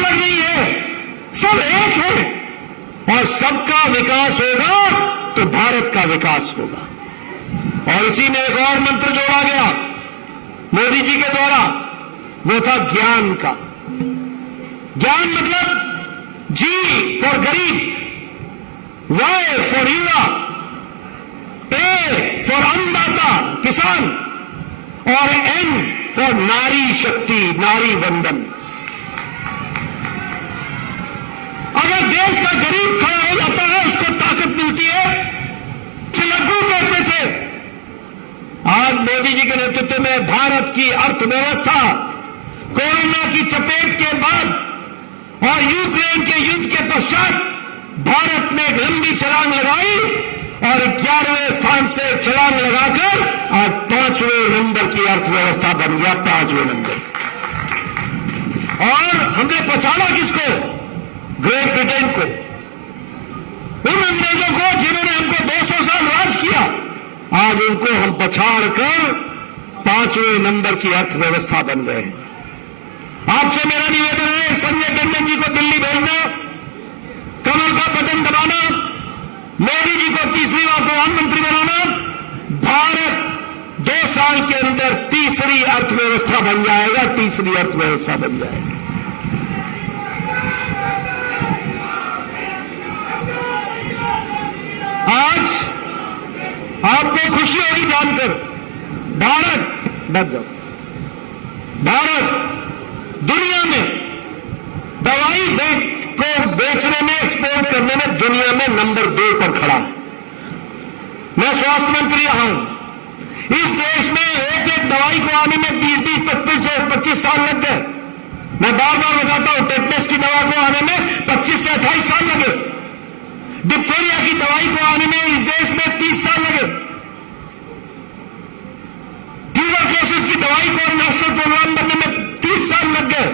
अलग नहीं है, सब एक है। और सबका विकास होगा तो भारत का विकास होगा। और इसी में एक और मंत्र जोड़ा गया मोदी जी के द्वारा, वो था ज्ञान का। ज्ञान मतलब जी फॉर गरीब, वाई फॉर युवा, ए फॉर अन्नदाता किसान, और एन फॉर नारी शक्ति, नारी वंदन। अगर देश का गरीब खड़ा हो जाता है उसको ताकत मिलती है। चिलग्गू कहते थे, आज मोदी जी के नेतृत्व में भारत की अर्थव्यवस्था कोरोना की चपेट के बाद और यूक्रेन के युद्ध के पश्चात भारत ने एक लंबी छलांग लगाई और 11वें स्थान से छलांग लगाकर आज 5वें नंबर की अर्थव्यवस्था बन गया, 5वें नंबर। और हमने पछाड़ा किसको? ग्रेट ब्रिटेन को, उन अंग्रेजों को जिन्होंने हमको 200 साल राज किया। आज उनको हम पछाड़ कर 5वें नंबर की अर्थव्यवस्था बन गए हैं। आपसे मेरा निवेदन है, संजय टंडन जी को दिल्ली भेजना, कमल का बटन दबाना, मोदी जी को तीसरी बार प्रधानमंत्री बनाना। भारत 2 साल के अंदर तीसरी अर्थव्यवस्था बन जाएगा, तीसरी अर्थव्यवस्था बन जाएगी। आज आपको खुशी होगी जानकर, भारत दुनिया में दवाई को बेचने में, एक्सपोर्ट करने में दुनिया में नंबर 2 पर खड़ा है। मैं स्वास्थ्य मंत्री रहा हूं। इस देश में एक दवाई को आने में 20 से 25 साल लग गए। मैं बार बार बताता हूं, टेटनस की दवा को आने में 25 से 28 साल लगे। डिप्थीरिया की दवाई को आने में इस देश में 30 साल लगे। ट्यूबरक्लोसिस की दवाई को नेशनल प्रोग्राम बनने में 30 साल लग गए।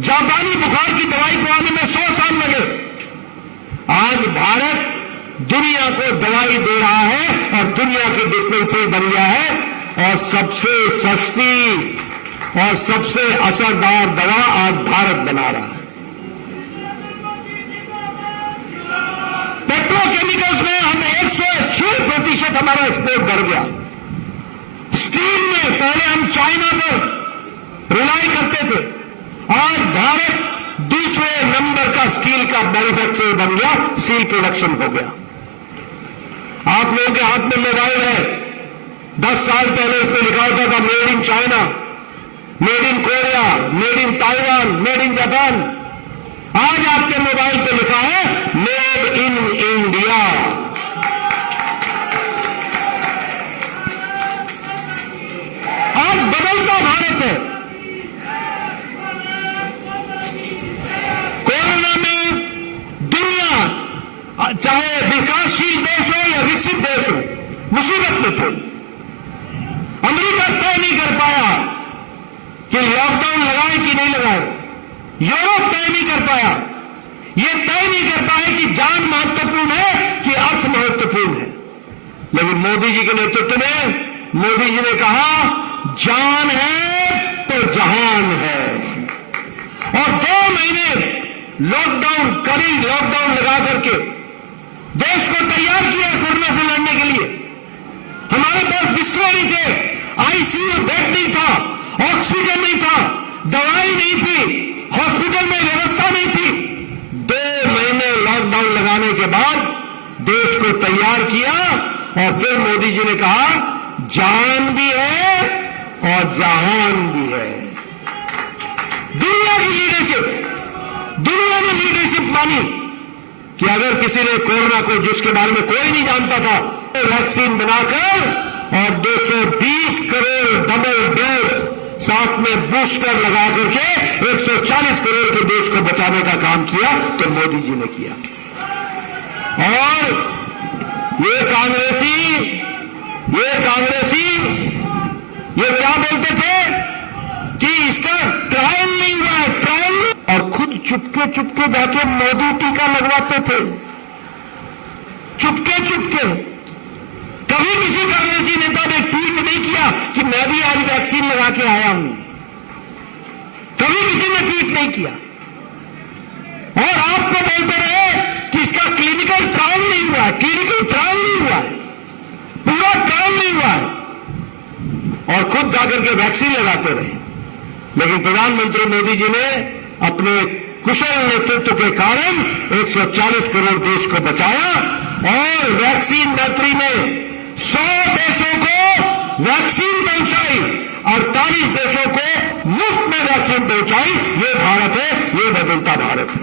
जापानी बुखार की दवाई को आने में 100 साल लगे। आज भारत दुनिया को दवाई दे रहा है और दुनिया की डिस्पेंसरी बन गया है। और सबसे सस्ती और सबसे असरदार दवा आज भारत बना रहा है। पेट्रोकेमिकल्स में हम 106% हमारा एक्सपोर्ट बढ़ गया। स्टील में पहले हम चाइना पर रिलाई करते थे, आज भारत दूसरे नंबर का स्टील का मैन्युफैक्चरर बन गया, स्टील प्रोडक्शन हो गया। आप लोगों के हाथ में मोबाइल है, 10 साल पहले इसमें लिखा होता था made in China, made in Korea, made in Taiwan, made in Japan. आज आपके मोबाइल पे लिखा है मेड इन इंडिया। आज बदलता भारत है। कोरोना में दुनिया, चाहे विकासशील देश हो या विकसित देश हो, मुसीबत में थे। अमेरिका तय नहीं कर पाया कि लॉकडाउन लगाए कि नहीं लगाए। यूरोप तय नहीं कर पाया, ये तय नहीं कर पाए कि जान महत्वपूर्ण है कि अर्थ महत्वपूर्ण है। लेकिन मोदी जी के नेतृत्व में मोदी जी ने कहा जान है तो जहान है। और 2 महीने लॉकडाउन लगा करके देश को तैयार किया कोरोना से लड़ने के लिए। हमारे पास बिस्तर नहीं थे, आईसीयू बेड नहीं था, ऑक्सीजन नहीं था, दवाई नहीं थी, हॉस्पिटल में व्यवस्था नहीं थी। 2 महीने लॉकडाउन लगाने के बाद देश को तैयार किया और फिर मोदी जी ने कहा जान भी है और जहान भी है। दुनिया ने लीडरशिप मानी कि अगर किसी ने कोरोना को, जिसके बारे में कोई नहीं जानता था, तो वैक्सीन बनाकर और 220 करोड़ डबल डोज साथ में बूस्टर लगा करके 140 करोड़ के देश को बचाने का काम किया, तो मोदी जी ने किया। और ये कांग्रेसी ये क्या बोलते थे कि इसका ट्रायल नहीं हुआ है, ट्रायल, और खुद चुपके जाके मोदी टीका लगवाते थे, चुपके। कभी किसी कांग्रेसी नेता ने ट्वीट नहीं किया कि मैं भी आज वैक्सीन लगा के आया हूं। कभी किसी ने ट्वीट नहीं किया। और आपको बोलते रहे कि इसका क्लिनिकल ट्रायल नहीं हुआ है, क्लिनिकल ट्रायल नहीं हुआ है, पूरा ट्रायल नहीं हुआ है, और खुद जाकर के वैक्सीन लगाते रहे। लेकिन प्रधानमंत्री मोदी जी ने अपने कुशल नेतृत्व के कारण 140 करोड़ देश को बचाया और वैक्सीन मैत्री में 100 देशों को वैक्सीन पहुंचाई, 48 देशों को मुफ्त में वैक्सीन पहुंचाई। ये भारत है, ये बदलता भारत है।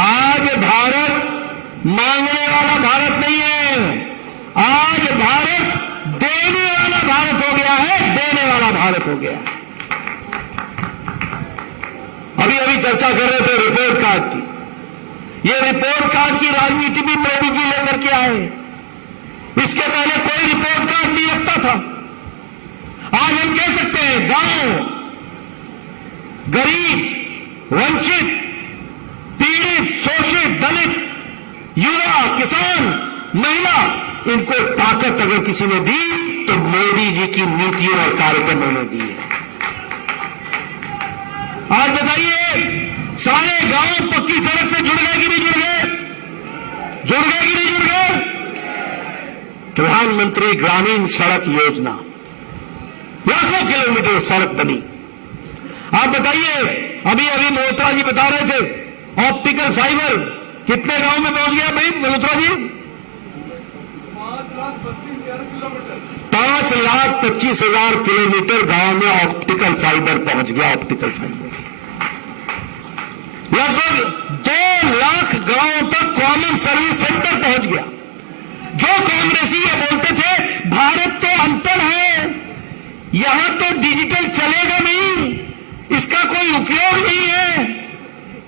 आज भारत मांगने वाला भारत नहीं है, आज भारत देने वाला भारत हो गया है, देने वाला भारत हो गया है। अभी अभी चर्चा कर रहे थे रिपोर्ट कार्ड की। ये रिपोर्ट कार्ड की राजनीति भी मोदी जी लेकर के आए। इसके पहले कोई रिपोर्ट कार्ड नहीं रखता था। आज हम कह सकते हैं गांव, गरीब, वंचित, पीड़ित, शोषित, दलित, युवा, किसान, महिला, इनको ताकत अगर किसी ने दी तो मोदी जी की नीतियों और कार्यक्रमों ने दी है। आज बताइए, सारे गांव पक्की सड़क से जुड़ गए कि नहीं जुड़ गए? जुड़ गए कि नहीं जुड़ गए? प्रधानमंत्री ग्रामीण सड़क योजना, लाखों किलोमीटर सड़क बनी। आप बताइए, अभी अभी मल्होत्रा जी बता रहे थे ऑप्टिकल फाइबर कितने गांव में पहुंच गया भाई मल्होत्रा जी? 5,25,000 किलोमीटर गांव में ऑप्टिकल फाइबर पहुंच गया। ऑप्टिकल फाइबर लगभग 2 लाख गांवों तक कॉमन सर्विस सेंटर पहुंच गया। जो कांग्रेसी ये बोलते थे भारत तो अनपढ़ है, यहां तो डिजिटल चलेगा नहीं, इसका कोई उपयोग नहीं है,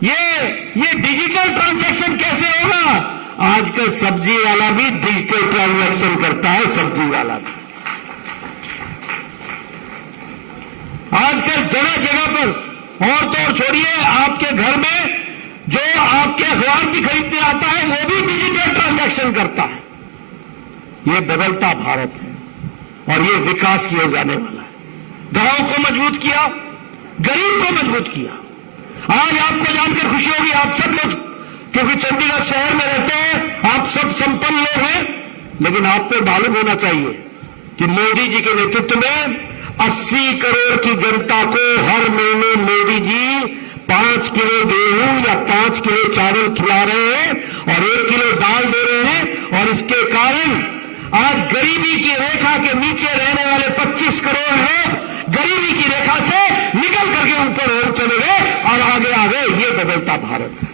ये डिजिटल ट्रांजैक्शन कैसे होगा? आजकल सब्जी वाला भी डिजिटल ट्रांजैक्शन करता है, सब्जी वाला भी। आजकल जगह जगह पर, और तो और छोड़िए, आपके घर में जो आपके अखबार भी खरीदने आता है वो भी डिजिटल ट्रांजैक्शन करता है। ये बदलता भारत है और ये विकास की ओर जाने वाला है। गांव को मजबूत किया, गरीब को मजबूत किया। आज आपको जानकर खुशी होगी, आप सब लोग, क्योंकि चंडीगढ़ शहर में रहते हैं, आप सब संपन्न लोग हैं, लेकिन आपको मालूम होना चाहिए कि मोदी जी के नेतृत्व में 80 करोड़ की जनता को हर महीने मोदी जी 5 किलो गेहूं या 5 किलो चावल खिला रहे हैं और 1 किलो दाल दे रहे हैं। और इसके कारण आज गरीबी की रेखा के नीचे रहने वाले 25 करोड़ लोग गरीबी की रेखा से निकल करके ऊपर और चले गए और आगे आ गए। ये बदलता भारत है।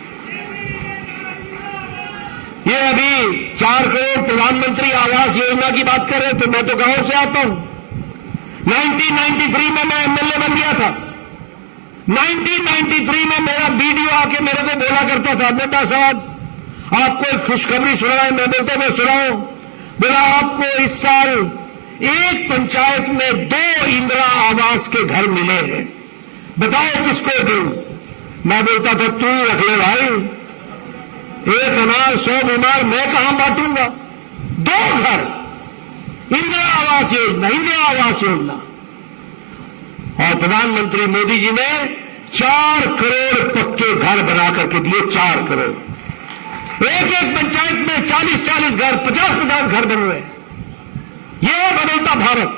ये अभी 4 करोड़ प्रधानमंत्री आवास योजना की बात कर रहे थे। मैं तो गांव से आता हूं। 1993 में मैं एमएलए बन गया था। 1993 में मेरा बीडीओ आके मेरे को बोला करता था, बेटा साहब आपको एक खुशखबरी सुनाए। मैं बोलता था सुनाओ। बोला आपको इस साल एक पंचायत में 2 इंदिरा आवास के घर मिले हैं, बताओ किसको दूं? मैं बोलता था तू रख ले भाई, 1 अनार 100 बीमार, मैं कहां बांटूंगा? 2 घर, इंदिरा आवास योजना, इंदिरा आवास योजना। और प्रधानमंत्री मोदी जी ने 4 करोड़ पक्के घर बना करके दिए। 4 करोड़, एक पंचायत में 40-40 घर, 50-50 घर बन रहे। ये बदलता भारत।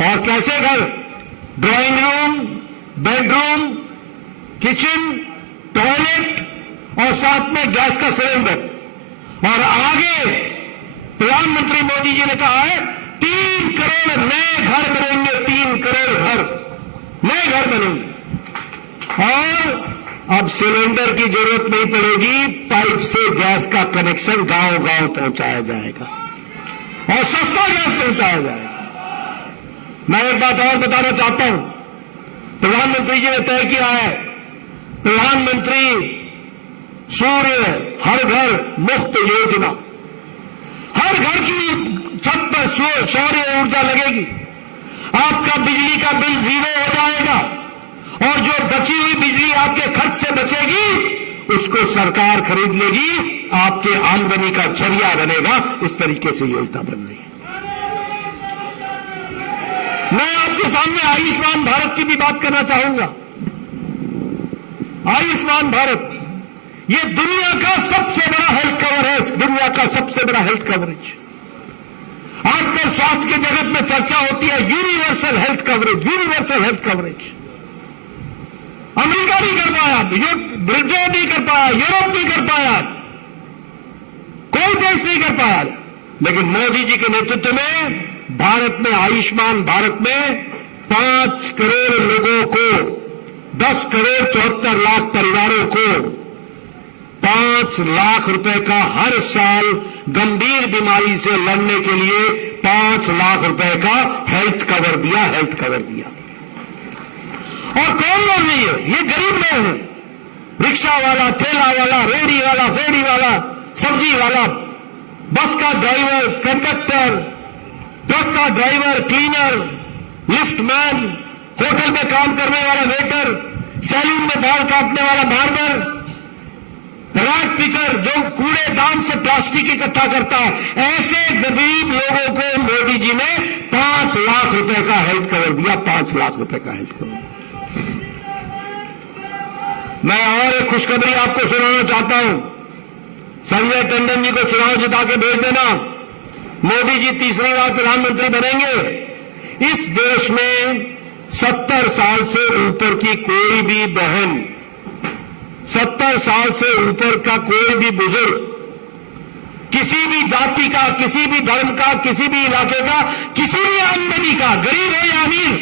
और कैसे घर? Drawing room, bedroom, kitchen, toilet और साथ में गैस का सिलेंडर। और आगे प्रधानमंत्री मोदी जी ने कहा है 3 करोड़ नए घर बनेंगे, 3 करोड़ घर नए घर बनेंगे। और अब सिलेंडर की जरूरत नहीं पड़ेगी, पाइप से गैस का कनेक्शन गांव-गांव पहुंचाया जाएगा और सस्ता गैस पहुंचाया जाएगा। मैं एक बात और बताना चाहता हूं, प्रधानमंत्री जी ने तय किया है प्रधानमंत्री सूर्य हर घर मुफ्त योजना। हर घर की छत पर सौर ऊर्जा लगेगी, आपका बिजली का बिल 0 हो जाएगा और जो बची हुई बिजली आपके खर्च से बचेगी उसको सरकार खरीद लेगी, आपके आमदनी का जरिया बनेगा। इस तरीके से योजना बन रही है। मैं आपके सामने आयुष्मान भारत की भी बात करना चाहूंगा। आयुष्मान भारत ये दुनिया का सबसे बड़ा हेल्थ कवर है, दुनिया का सबसे बड़ा हेल्थ कवरेज। आजकल स्वास्थ्य के जगत में चर्चा होती है universal health coverage, universal health coverage. America नहीं कर पाया, ब्रिटेन नहीं कर पाया, यूरोप नहीं कर पाया, कोई देश नहीं कर पाया, लेकिन मोदी जी के नेतृत्व में भारत में, आयुष्मान भारत में 5 करोड़ लोगों को, 10 करोड़ 74 लाख परिवारों को 5 लाख रुपए का हर साल गंभीर बीमारी से लड़ने के लिए 5 लाख रुपए का हेल्थ कवर दिया, हेल्थ कवर दिया। और कौन लोग नहीं है, ये गरीब लोग हैं, रिक्शा वाला, ठेला वाला, रेहड़ी वाला, फेरी वाला, सब्जी वाला, बस का ड्राइवर, कंडक्टर, ट्रक का driver, cleaner, lift man, hotel में काम करने वाला वेटर, सैलून में बाल काटने वाला बार्बर, रैक पिकर जो कूड़ेदान से प्लास्टिक इकट्ठा करता है, ऐसे गरीब लोगों को मोदी जी ने 5 लाख रुपए का हेल्थ कवर दिया, 5 लाख रुपए का हेल्थ कवर। मैं और एक खुशखबरी आपको सुनाना चाहता हूं। संजय टंडन जी को चुनाव जिता के भेज देना, मोदी जी तीसरी बार प्रधानमंत्री बनेंगे। इस देश में 70 साल से ऊपर की कोई भी बहन, 70 साल से ऊपर का कोई भी बुजुर्ग, किसी भी जाति का, किसी भी धर्म का, किसी भी इलाके का, किसी भी आमदनी का, गरीब हो या अमीर,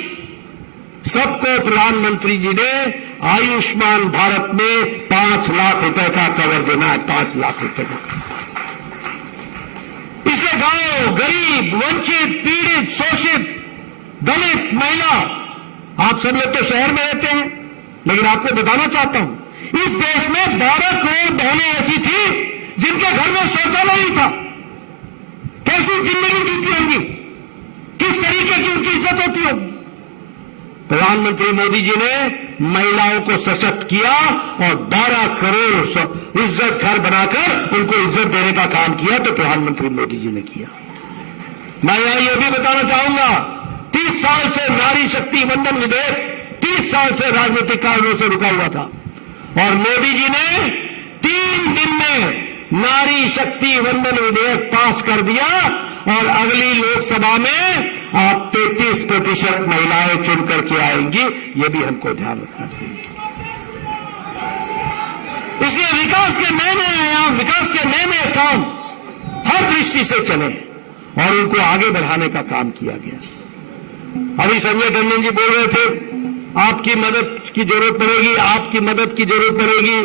सबको प्रधानमंत्री जी ने आयुष्मान भारत में 5 लाख रुपए का कवर देना है, 5 लाख रुपए का। इसलिए गांव, गरीब, वंचित, पीड़ित, शोषित, दलित, महिला, आप सब लोग तो शहर में रहते हैं, लेकिन आपको बताना चाहता हूं, इस देश में 12 करोड़ बहनें ऐसी थी जिनके घर में शौचालय नहीं था। कैसी जिंदगी जीती होंगी, किस तरीके की उनकी इज्जत होती होगी। प्रधानमंत्री मोदी जी ने महिलाओं को सशक्त किया और 12 करोड़ इज्जत घर बनाकर उनको इज्जत देने का काम किया, तो प्रधानमंत्री मोदी जी ने किया। मैं यहां यह भी बताना चाहूंगा, 30 साल से नारी शक्ति वंदन विधेयक 30 साल से राजनीतिक कारणों से रुका हुआ था, और मोदी जी ने 3 दिन में नारी शक्ति वंदन विधेयक पास कर दिया, और अगली लोकसभा में आप 33% महिलाएं चुन करके आएंगी, ये भी हमको ध्यान रखना चाहिए। इसलिए विकास के नए नए काम हर दृष्टि से चले और उनको आगे बढ़ाने का काम किया गया। अभी संजय टंडन जी बोल रहे थे, आपकी मदद की जरूरत पड़ेगी, आपकी मदद की जरूरत पड़ेगी,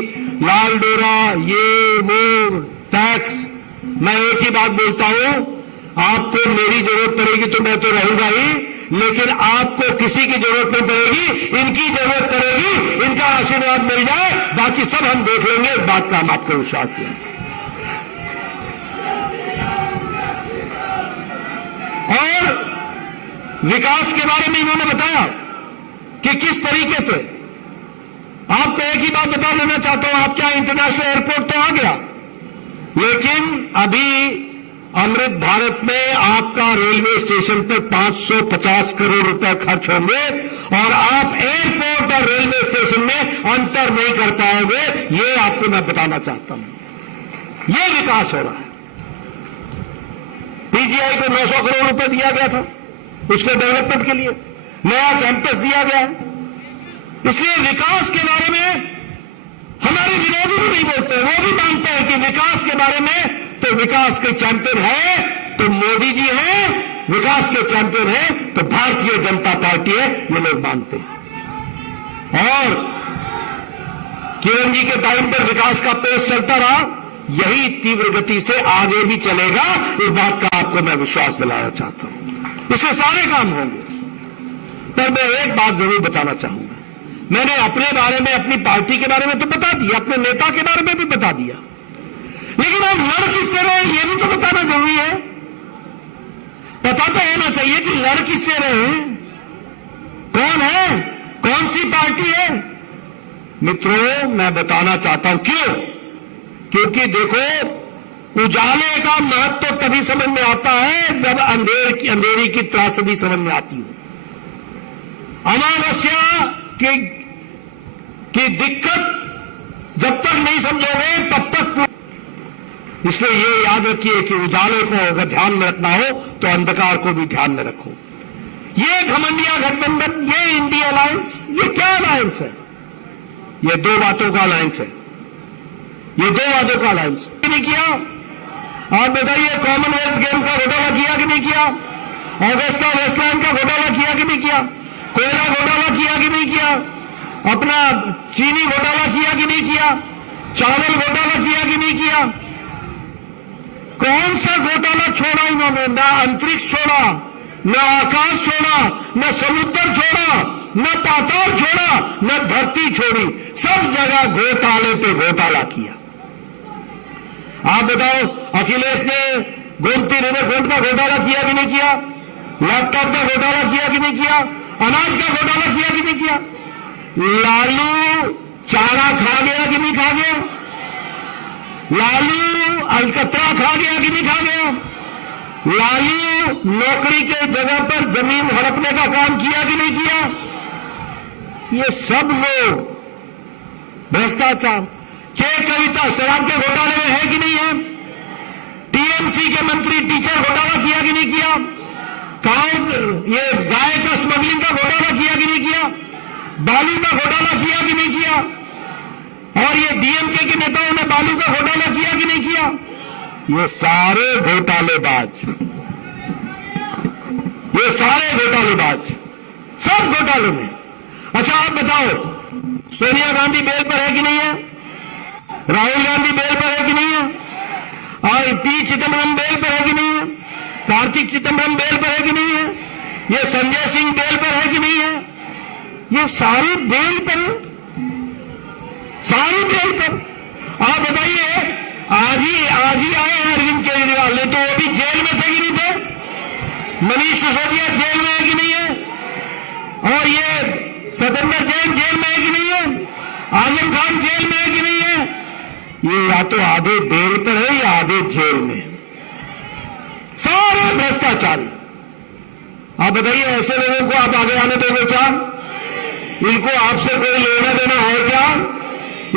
लाल डोरा, ये वो टैक्स। मैं एक ही बात बोलता हूं, आपको मेरी जरूरत पड़ेगी तो मैं तो रहूंगा ही, लेकिन आपको किसी की जरूरत नहीं पड़ेगी, इनकी जरूरत पड़ेगी, इनका आशीर्वाद मिल जाए, बाकी सब हम देख लेंगे। इस बात का हम आपको विश्वास दें। और विकास के बारे में इन्होंने बताया कि किस तरीके से, आपको एक ही बात बता देना चाहता हूं, आपके यहां इंटरनेशनल एयरपोर्ट तो आ गया, लेकिन अभी अमृत भारत में आपका रेलवे स्टेशन पर 550 करोड़ रुपए खर्च होंगे, और आप एयरपोर्ट और रेलवे स्टेशन में अंतर नहीं कर पाओगे, ये आपको मैं बताना चाहता हूं। ये विकास हो रहा है। पीजीआई को 900 करोड़ रुपए दिया गया था उसके डेवलपमेंट के लिए, नया कैंपस दिया गया है। इसलिए विकास के बारे में हमारे विरोधी भी नहीं बोलते, वो भी मानते हैं कि विकास के बारे में तो विकास के चैंपियन है तो मोदी जी हैं, विकास के चैंपियन है तो भारतीय जनता पार्टी है, ये लोग मानते हैं। और किरण जी के टाइम पर विकास का पेश चलता रहा, यही तीव्र गति से आगे भी चलेगा, इस बात का आपको मैं विश्वास दिलाना चाहता हूं। इससे सारे काम होंगे। पर मैं एक बात जरूर बताना चाहूंगा, मैंने अपने बारे में, अपनी पार्टी के बारे में तो बता दिया, अपने नेता के बारे में भी बता दिया, लेकिन हम लड़ किससे रहे ये भी तो बताना जरूरी है। पता तो होना चाहिए कि लड़ किससे रहे, कौन है, कौन सी पार्टी है। मित्रों, मैं बताना चाहता हूं, क्यों? क्योंकि देखो, उजाले का महत्व तो तभी समझ में आता है जब अंधेरी की त्रासदी समझ में आती हो। अमावस्या की दिक्कत जब तक नहीं समझोगे तब तक। इसलिए ये याद रखिए कि उजाले को अगर ध्यान में रखना हो तो अंधकार को भी ध्यान में रखो। ये घमंडिया गठबंधन, ये इंडिया अलायंस, ये क्या अलायंस है? ये दो बातों का अलायंस है, ये दो बातों का अलायंस। नहीं किया? आप बताइए, कॉमनवेल्थ गेम का घोटाला किया कि नहीं किया? ऑगस्टा वेस्टलैंड का घोटाला किया कि नहीं किया? कोयला घोटाला किया कि नहीं किया? अपना चीनी घोटाला किया कि नहीं किया? चावल घोटाला किया कि नहीं किया? कौन सा घोटाला छोड़ा इन्होंने? न अंतरिक्ष छोड़ा, न आकाश छोड़ा, न समुद्र छोड़ा, न पाताल छोड़ा, न धरती छोड़ी, सब जगह घोटाले पे घोटाला किया। आप बताओ, अखिलेश ने गोमती रिवरफ्रंट का घोटाला किया कि नहीं किया? लैपटॉप का घोटाला किया कि नहीं किया? अनाज का घोटाला किया कि नहीं किया? लालू चारा खा गया कि नहीं खा गया? लालू अलकतरा खा गया कि नहीं खा गया? लालू नौकरी के जगह पर जमीन हड़पने का काम किया कि नहीं किया? ये सब लोग भ्रष्टाचार के कविता शराब के घोटाले में है कि नहीं है? टीएमसी के मंत्री टीचर घोटाला किया कि नहीं किया? ये गाय का स्मगलिंग का घोटाला किया कि नहीं किया? बालू का घोटाला किया कि नहीं किया? और ये डीएमके के नेताओं ने बालू का घोटाला किया कि नहीं किया? ये सारे घोटालेबाज, ये सारे घोटालेबाज, सब घोटालों में। अच्छा आप बताओ, सोनिया गांधी बेल पर है कि नहीं है? राहुल गांधी बेल पर है कि नहीं है? और पी चिदम्बरम बेल पर है कि नहीं है? कार्तिक चिदम्बरम बेल पर है कि नहीं है? ये संजय सिंह बेल पर है कि नहीं है? ये सारे बेल पर है, सारे बेल पर। आप बताइए, आज ही आए अरविंद केजरीवाल ने, तो वो भी जेल में थे कि नहीं थे? मनीष सिसोदिया जेल में है कि नहीं है? और ये सत्येंद्र जैन जेल में है कि नहीं है? आजम खान जेल में है कि नहीं है? ये या तो आधे बेल पर है या आधे जेल में। सारे भ्रष्टाचारी। आप बताइए, ऐसे लोगों को आप आगे आने दोगे क्या? इनको आपसे कोई लेना देना है क्या?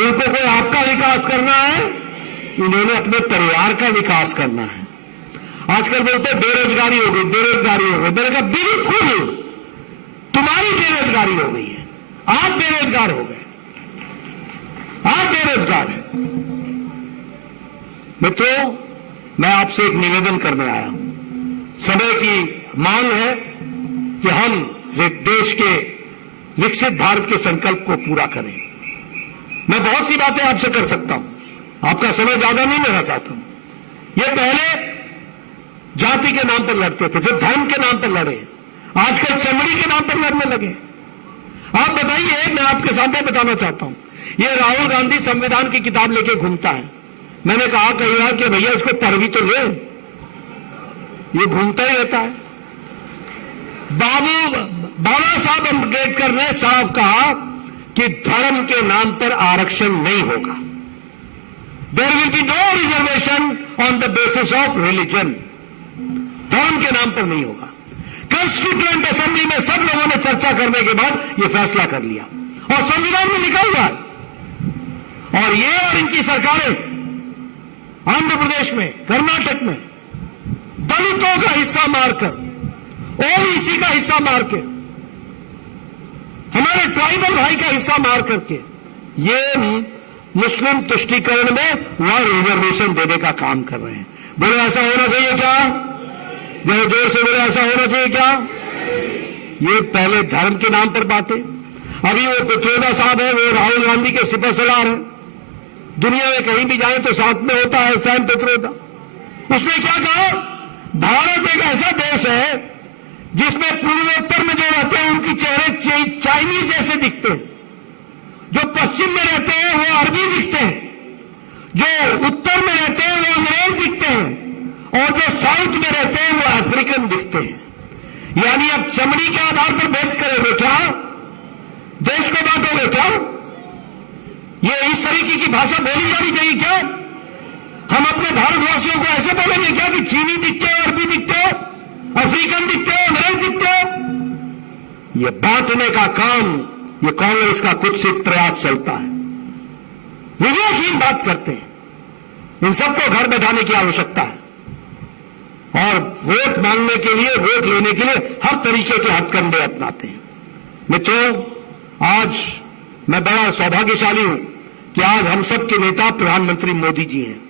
इनको कोई आपका विकास करना है? इन्होंने अपने परिवार का विकास करना है। आजकल बोलते बेरोजगारी हो गई, बेरोजगारी हो गई। मैंने कहा बिल्कुल तुम्हारी बेरोजगारी हो गई है, आप बेरोजगार हो गए, आप बेरोजगार हैं। मित्रों, मैं आपसे एक निवेदन करने आया हूं। समय की मांग है कि हम देश के विकसित भारत के संकल्प को पूरा करें। मैं बहुत सी बातें आपसे कर सकता हूं, आपका समय ज्यादा नहीं लेना चाहता हूं। ये पहले जाति के नाम पर लड़ते थे, फिर धर्म के नाम पर लड़े, आजकल चमड़ी के नाम पर लड़ने लगे। आप बताइए, मैं आपके सामने बताना चाहता हूं, ये राहुल गांधी संविधान की किताब लेके घूमता है। मैंने कहा कई बार कि भैया इसको पढ़ भी तो ले, ये घूमता ही रहता है। बाबा साहब अम्बेडकर ने साफ कहा कि धर्म के नाम पर आरक्षण नहीं होगा। There will be no reservation on the basis of religion. धर्म के नाम पर नहीं होगा। कॉन्स्टिट्यूएंट असेंबली में सब लोगों ने चर्चा करने के बाद यह फैसला कर लिया और संविधान में लिखा हुआ है। और ये और इनकी सरकारें आंध्र प्रदेश में, कर्नाटक में दलितों का हिस्सा मारकर, ओबीसी का हिस्सा मार के, हमारे ट्राइबल भाई का हिस्सा मार करके ये मुस्लिम तुष्टीकरण में वह रिजर्वेशन देने का काम कर रहे हैं। बोले ऐसा होना चाहिए क्या? जरा जोर से बोले, ऐसा होना चाहिए क्या? ये पहले धर्म के नाम पर बातें। अभी वो पित्रोदा साहब है, वो राहुल गांधी के सिपह सलार है। दुनिया में कहीं भी जाए तो साथ में होता है सैम पित्रोदा। उसने क्या कहा? भारत एक ऐसा देश है जिसमें पूर्वोत्तर में जो रहते हैं उनकी चेहरे चाइनीज जैसे दिखते हैं, जो पश्चिम में रहते हैं वो अरबी दिखते हैं, जो उत्तर में रहते हैं वो अंग्रेज दिखते हैं, और जो साउथ में रहते हैं वो अफ्रीकन दिखते हैं। यानी अब चमड़ी के आधार पर भेद करोगे क्या? देश को बांटोगे क्या? ये इस तरीके की भाषा बोली जानी चाहिए क्या? हम अपने भारतवासियों को ऐसे बोलेंगे क्या कि चीनी दिखते हो, अरबी दिखते हो, अफ्रीकन दिखते हो, अंग्रेज दिखते हो? ये बांटने का काम ये कांग्रेस का कुत्सित प्रयास चलता है। विवेकहीन बात करते हैं। इन सबको घर बैठाने की आवश्यकता है और वोट मांगने के लिए, वोट लेने के लिए हर तरीके के हथकंडे अपनाते हैं। मित्रों, आज मैं बड़ा सौभाग्यशाली हूं कि आज हम सब के नेता प्रधानमंत्री मोदी जी हैं,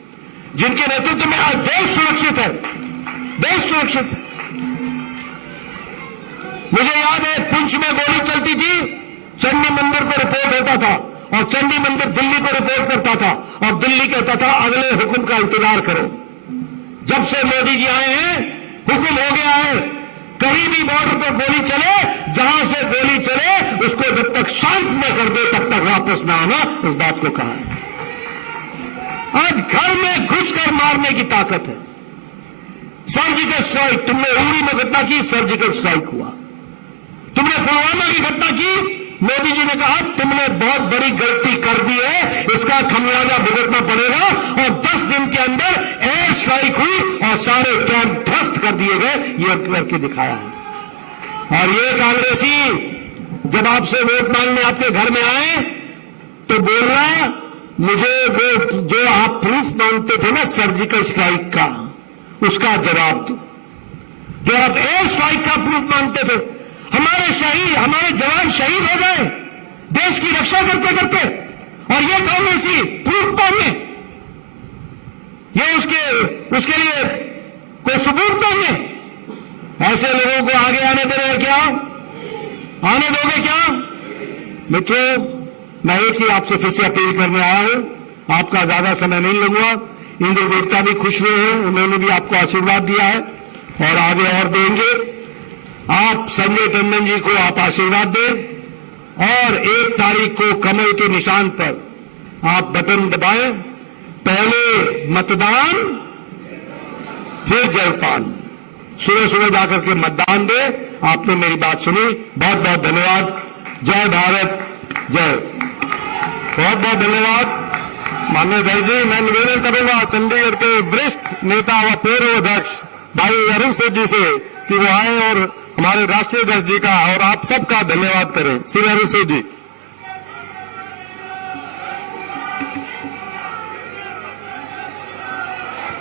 जिनके नेतृत्व में आज देश सुरक्षित है, देश सुरक्षित है। मुझे याद है पुंछ में गोली चलती थी, चंडी मंदिर को रिपोर्ट होता था और चंडी मंदिर दिल्ली को रिपोर्ट करता था और दिल्ली कहता था अगले हुक्म का इंतजार करो। जब से मोदी जी आए हैं हुक्म हो गया है, कहीं भी बॉर्डर पर गोली चले, जहां से गोली चले उसको जब तक शांत न कर दे तब तक वापस ना आना, इस बात को कहा है। आज घर में घुसकर मारने की ताकत है। सर्जिकल स्ट्राइक, तुमने उरी में घटना की, सर्जिकल स्ट्राइक हुआ। तुमने पुलवामा की घटना की, मोदी जी ने कहा तुमने बहुत बड़ी गलती कर दी है, इसका खमियाजा भुगतना पड़ेगा और 10 दिन के अंदर एयर स्ट्राइक हुई और सारे कैंप ध्वस्त कर दिए गए। ये करके दिखाया है। और ये कांग्रेसी जब आपसे वोट मांगने आपके घर में आए तो बोलना, मुझे वो जो आप प्रूफ मांगते थे ना सर्जिकल स्ट्राइक का, उसका जवाब दो। जो आप एयर स्ट्राइक का प्रूफ मांगते थे, हमारे शहीद, हमारे जवान शहीद हो गए देश की रक्षा करते करते, और ये कांग्रेसी प्रूफ मांगे, ये उसके लिए कोई सबूत मांगे। ऐसे लोगों को आगे आने दे रहे क्या? आने दोगे क्या? मित्रों, मैं एक ही आपसे फिर से अपील करने आया हूं, आपका ज्यादा समय नहीं लगूंगा। इंद्र देवता भी खुश हुए हैं, उन्होंने भी आपको आशीर्वाद दिया है और आगे और देंगे। आप संजय टंडन जी को आप आशीर्वाद दें और 1 तारीख को कमल के निशान पर आप बटन दबाएं। पहले मतदान फिर जलपान, सुबह सुबह जाकर के मतदान दें। आपने मेरी बात सुनी, बहुत बहुत धन्यवाद। जय भारत, जय। बहुत बहुत धन्यवाद माननीय अध्यक्ष जी। मैं निवेदन करूंगा चंडीगढ़ के वरिष्ठ नेता व पूर्व अध्यक्ष भाई अरुण सिंह जी से कि वो आए और हमारे राष्ट्रीय अध्यक्ष जी का और आप सबका धन्यवाद करें। श्री अरुण सिंह जी।